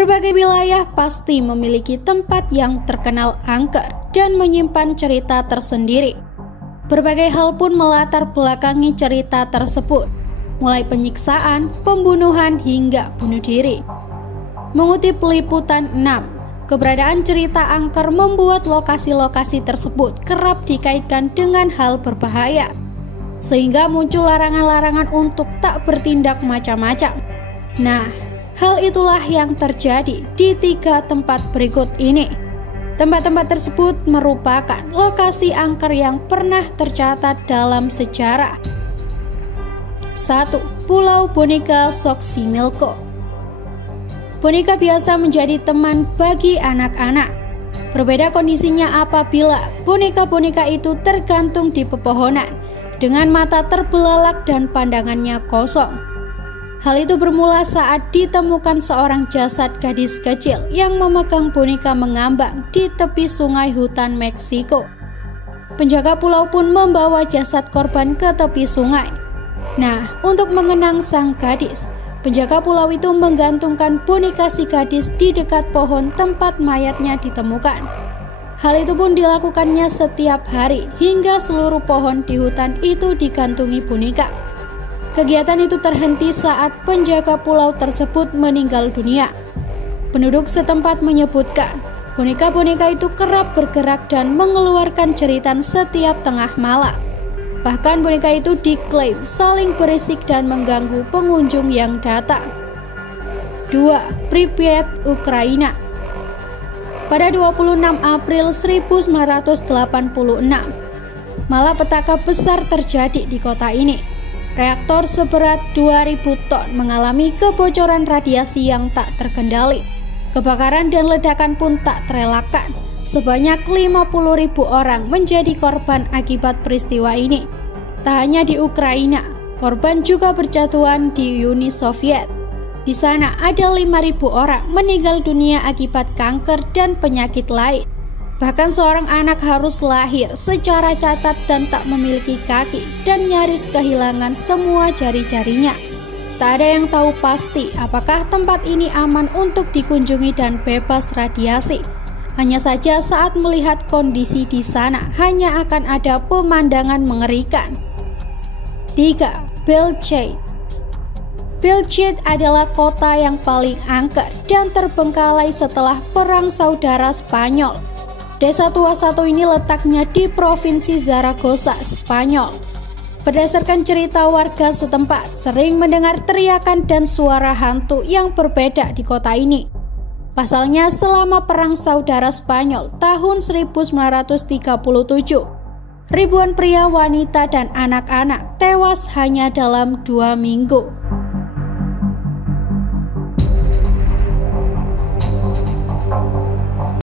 Berbagai wilayah pasti memiliki tempat yang terkenal angker dan menyimpan cerita tersendiri. Berbagai hal pun melatar belakangi cerita tersebut, mulai penyiksaan, pembunuhan, hingga bunuh diri. Mengutip Liputan 6, keberadaan cerita angker membuat lokasi-lokasi tersebut kerap dikaitkan dengan hal berbahaya, sehingga muncul larangan-larangan untuk tak bertindak macam-macam. Nah, hal itulah yang terjadi di 3 tempat berikut ini. Tempat-tempat tersebut merupakan lokasi angker yang pernah tercatat dalam sejarah. 1. Pulau Boneka Xochimilco. Boneka biasa menjadi teman bagi anak-anak. Berbeda kondisinya apabila boneka-boneka itu tergantung di pepohonan dengan mata terbelalak dan pandangannya kosong. Hal itu bermula saat ditemukan seorang jasad gadis kecil yang memegang boneka mengambang di tepi sungai hutan Meksiko. Penjaga pulau pun membawa jasad korban ke tepi sungai. Nah, untuk mengenang sang gadis, penjaga pulau itu menggantungkan boneka si gadis di dekat pohon tempat mayatnya ditemukan. Hal itu pun dilakukannya setiap hari hingga seluruh pohon di hutan itu digantungi boneka. Kegiatan itu terhenti saat penjaga pulau tersebut meninggal dunia. Penduduk setempat menyebutkan, boneka-boneka itu kerap bergerak dan mengeluarkan jeritan setiap tengah malam. Bahkan boneka itu diklaim saling berisik dan mengganggu pengunjung yang datang. 2. Pripyat, Ukraina. Pada 26 April 1986, malapetaka besar terjadi di kota ini. Reaktor seberat 2000 ton mengalami kebocoran radiasi yang tak terkendali. Kebakaran dan ledakan pun tak terelakkan. Sebanyak 50.000 orang menjadi korban akibat peristiwa ini. Tak hanya di Ukraina, korban juga berjatuhan di Uni Soviet. Di sana ada 5.000 orang meninggal dunia akibat kanker dan penyakit lain. Bahkan seorang anak harus lahir secara cacat dan tak memiliki kaki dan nyaris kehilangan semua jari-jarinya. Tak ada yang tahu pasti apakah tempat ini aman untuk dikunjungi dan bebas radiasi. Hanya saja saat melihat kondisi di sana hanya akan ada pemandangan mengerikan. 3. Belchite. Belchite adalah kota yang paling angker dan terbengkalai setelah Perang Saudara Spanyol. Desa tua satu ini letaknya di Provinsi Zaragoza, Spanyol. Berdasarkan cerita warga setempat, sering mendengar teriakan dan suara hantu yang berbeda di kota ini. Pasalnya, selama Perang Saudara Spanyol tahun 1937, ribuan pria, wanita, dan anak-anak tewas hanya dalam 2 minggu.